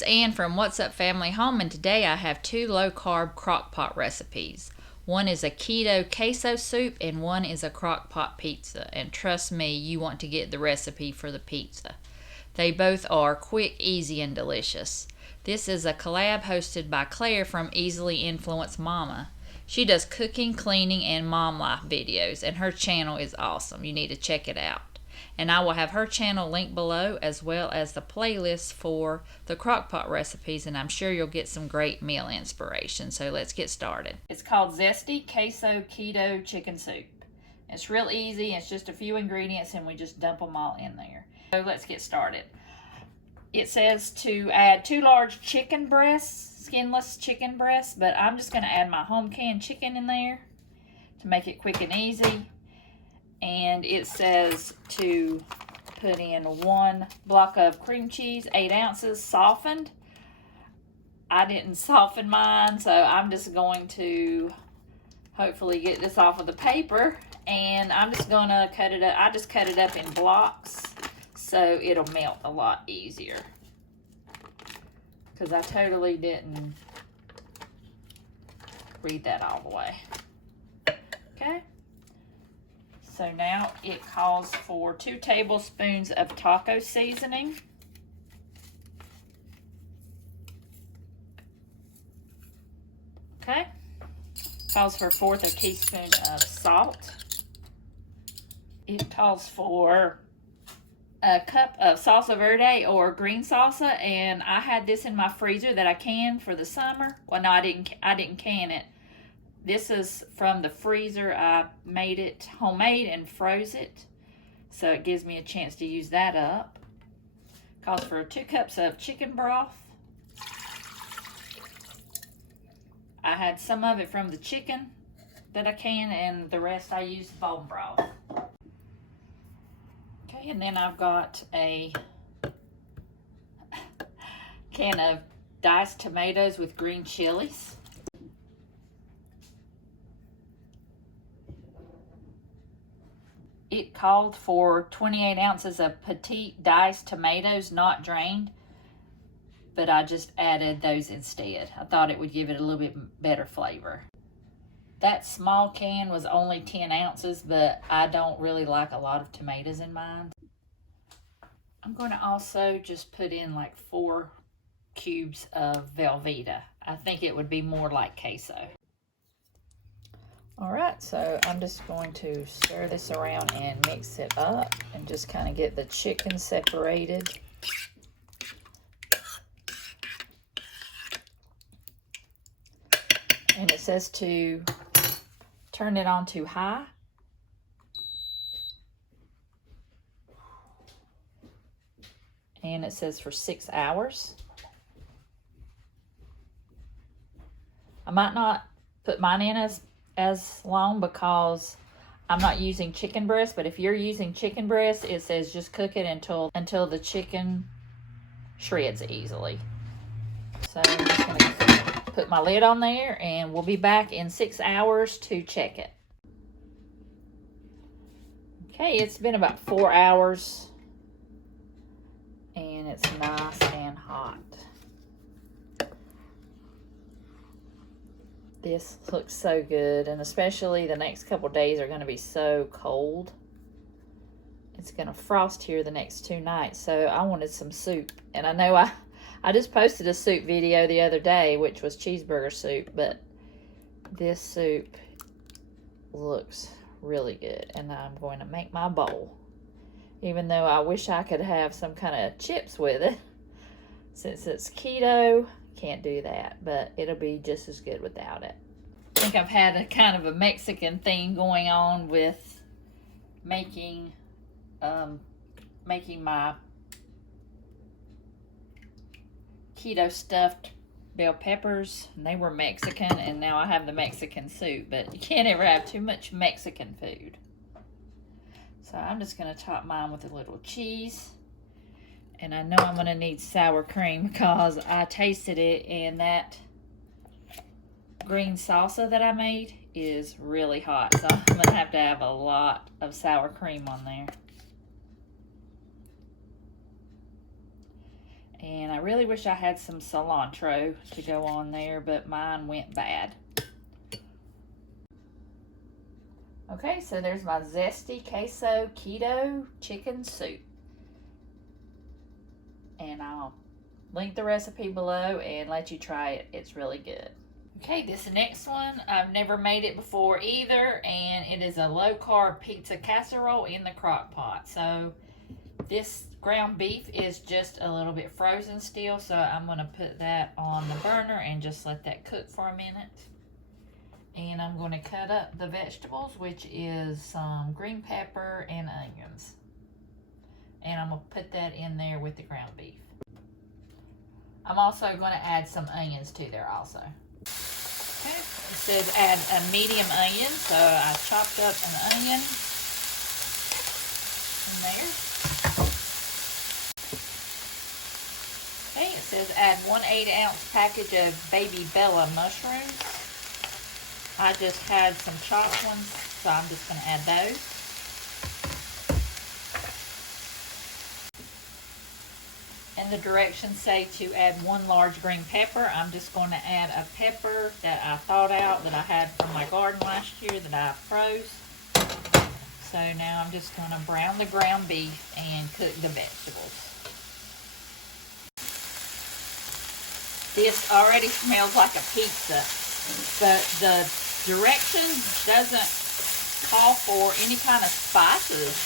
it's Ann from What's Up Family Home, and today I have 2 low-carb crockpot recipes. One is a keto queso soup and one is a crockpot pizza, and trust me, you want to get the recipe for the pizza. They both are quick, easy, and delicious. This is a collab hosted by Claire from Easily Influenced Mama. She does cooking, cleaning, and mom life videos, and her channel is awesome. You need to check it out. And I will have her channel linked below, as well as the playlist for the crockpot recipes, and I'm sure you'll get some great meal inspiration. So let's get started. It's called Zesty Queso Keto Chicken Soup. It's real easy. It's just a few ingredients, and we just dump them all in there. So let's get started. It says to add 2 large chicken breasts, skinless chicken breasts, but I'm just going to add my home canned chicken in there to make it quick and easy. And it says to put in 1 block of cream cheese, 8 ounces, softened. I didn't soften mine, so I'm just going to hopefully get this off of the paper. And I'm just going to cut it up. I just cut it up in blocks so it'll melt a lot easier. Because I totally didn't read that all the way. Okay. So now it calls for 2 tablespoons of taco seasoning. Okay. Calls for 1/4 of a teaspoon of salt. It calls for a cup of salsa verde or green salsa, and I had this in my freezer that I canned for the summer. Well, no, I didn't can it. This is from the freezer. I made it homemade and froze it, so it gives me a chance to use that up. Calls for 2 cups of chicken broth. I had some of it from the chicken that I canned, and the rest I used bone broth. Okay, and then I've got a can of diced tomatoes with green chilies. It called for 28 ounces of petite diced tomatoes, not drained, but I just added those instead. I thought it would give it a little bit better flavor. That small can was only 10 ounces, but I don't really like a lot of tomatoes in mine. I'm going to also just put in like 4 cubes of Velveeta. I think it would be more like queso. All right, so I'm just going to stir this around and mix it up and just kind of get the chicken separated. And it says to turn it on to high. And it says for 6 hours. I might not put mine in as long because I'm not using chicken breast, but if you're using chicken breast, it says just cook it until the chicken shreds easily. So I'm just going to put my lid on there, and we'll be back in 6 hours to check it. Okay, it's been about 4 hours, and it's nice and hot. This looks so good, and especially the next couple days are going to be so cold. It's going to frost here the next 2 nights, so I wanted some soup. And I know I just posted a soup video the other day, which was cheeseburger soup, but this soup looks really good, and I'm going to make my bowl. Even though I wish I could have some kind of chips with it. Since it's keto, can't do that, but it'll be just as good without it. I think I've had a kind of a Mexican thing going on with making my keto stuffed bell peppers, and they were Mexican, and now I have the Mexican soup, but you can't ever have too much Mexican food. So I'm just going to top mine with a little cheese. And I know I'm going to need sour cream because I tasted it, and that green salsa that I made is really hot. So I'm going to have a lot of sour cream on there. And I really wish I had some cilantro to go on there, but mine went bad. Okay, so there's my Zesty Queso Keto Chicken Soup. And I'll link the recipe below and let you try it. It's really good. Okay, this next one, I've never made it before either, and it is a low-carb pizza casserole in the crock pot. So this ground beef is just a little bit frozen still, so I'm going to put that on the burner and just let that cook for a minute. And I'm going to cut up the vegetables, which is some green pepper and onions. And I'm going to put that in there with the ground beef. I'm also going to add some onions to there also. Okay, it says add a medium onion, so I chopped up an onion in there. Okay, it says add 1/8 ounce package of baby Bella mushrooms. I just had some chopped ones, so I'm just going to add those. And the directions say to add 1 large green pepper. I'm just going to add a pepper that I thawed out that I had from my garden last year that I froze. So now I'm just going to brown the ground beef and cook the vegetables. This already smells like a pizza, but the directions doesn't call for any kind of spices.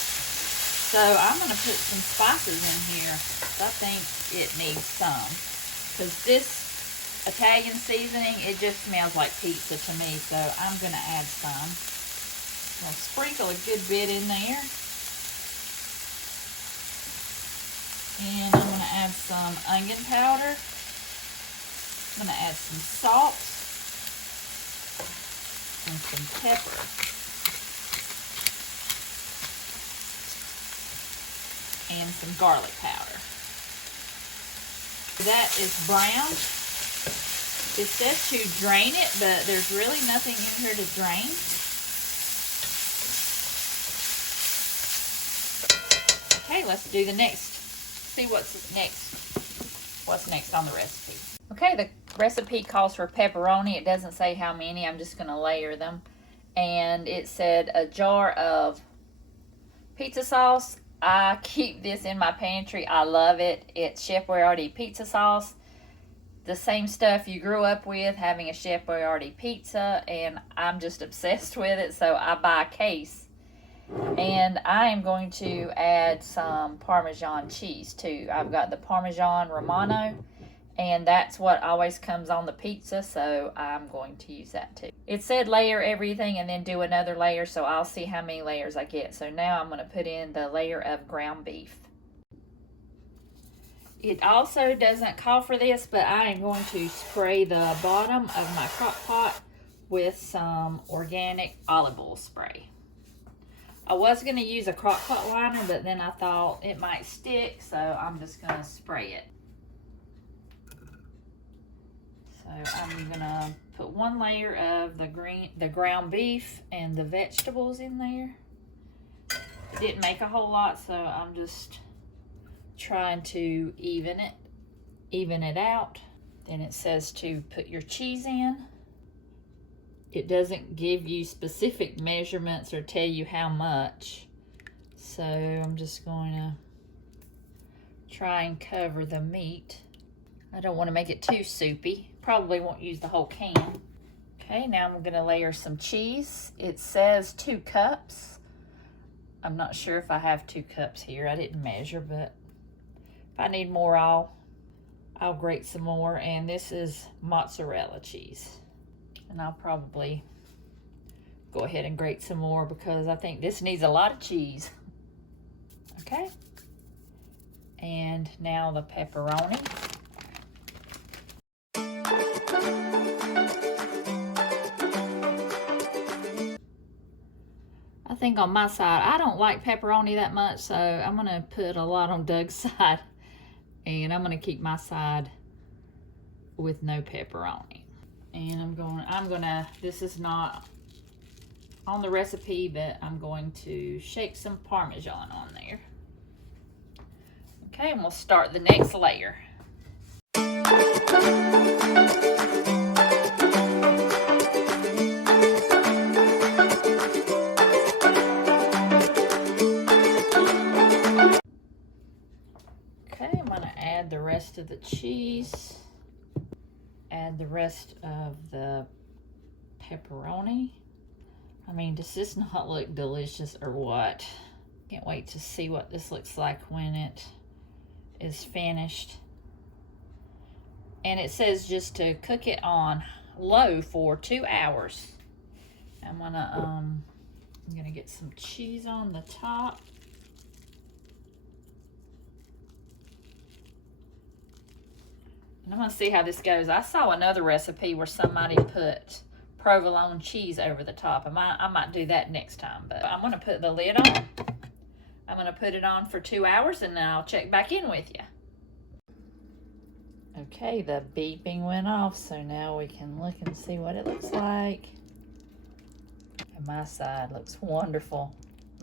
So I'm going to put some spices in here. I think it needs some, because this Italian seasoning, it just smells like pizza to me, so I'm going to add some. I'll sprinkle a good bit in there. And I'm going to add some onion powder. I'm going to add some salt and some pepper. And some garlic powder. That is brown. It says to drain it, but there's really nothing in here to drain. Okay, let's do the next. See what's next on the recipe. Okay, the recipe calls for pepperoni. It doesn't say how many. I'm just going to layer them. And it said a jar of pizza sauce. I keep this in my pantry. I love it. It's Chef Boyardee pizza sauce. The same stuff you grew up with, having a Chef Boyardee pizza, and I'm just obsessed with it, so I buy a case. And I am going to add some Parmesan cheese too. I've got the Parmesan Romano, and that's what always comes on the pizza, so I'm going to use that too. It said layer everything and then do another layer, so I'll see how many layers I get. So now I'm going to put in the layer of ground beef. It also doesn't call for this, but I am going to spray the bottom of my crock pot with some organic olive oil spray. I was going to use a crock pot liner, but then I thought it might stick, so I'm just going to spray it. So I'm going to put 1 layer of the ground beef and the vegetables in there. It didn't make a whole lot, so I'm just trying to even it out. Then it says to put your cheese in. It doesn't give you specific measurements or tell you how much. So I'm just going to try and cover the meat. I don't want to make it too soupy. Probably won't use the whole can. Okay, now I'm going to layer some cheese. It says 2 cups. I'm not sure if I have 2 cups here. I didn't measure, but if I need more, I'll grate some more. And this is mozzarella cheese. And I'll probably go ahead and grate some more because I think this needs a lot of cheese. Okay. And now the pepperoni. I think on my side, I don't like pepperoni that much, so I'm going to put a lot on Doug's side. And I'm going to keep my side with no pepperoni. And I'm gonna, this is not on the recipe, but I'm going to shake some Parmesan on there. Okay, and we'll start the next layer. Okay, I'm going to add the rest of the cheese, add the rest of the pepperoni. I mean, does this not look delicious or what? Can't wait to see what this looks like when it is finished. And it says just to cook it on low for 2 hours. I'm gonna get some cheese on the top. And I'm gonna see how this goes. I saw another recipe where somebody put provolone cheese over the top. I might do that next time, but I'm gonna put the lid on. I'm gonna put it on for 2 hours and then I'll check back in with you. Okay, the beeping went off, so now we can look and see what it looks like. And my side looks wonderful.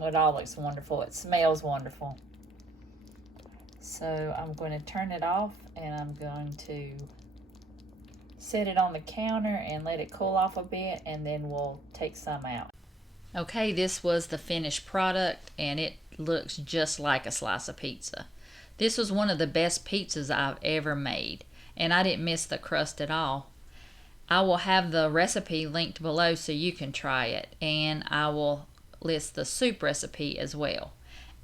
It all looks wonderful. It smells wonderful. So I'm going to turn it off and I'm going to set it on the counter and let it cool off a bit, and then we'll take some out. Okay, this was the finished product and it looks just like a slice of pizza. This was one of the best pizzas I've ever made, and I didn't miss the crust at all. I will have the recipe linked below so you can try it, and I will list the soup recipe as well.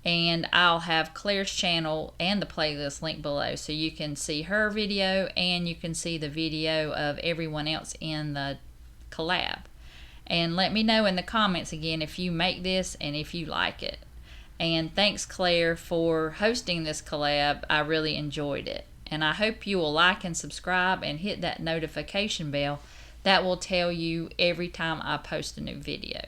And I'll have Claire's channel and the playlist linked below so you can see her video and you can see the video of everyone else in the collab. And let me know in the comments again if you make this and if you like it. And thanks, Claire, for hosting this collab. I really enjoyed it. And I hope you will like and subscribe and hit that notification bell. That will tell you every time I post a new video.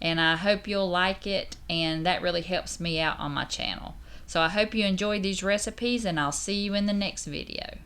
And I hope you'll like it, and that really helps me out on my channel. So I hope you enjoyed these recipes, and I'll see you in the next video.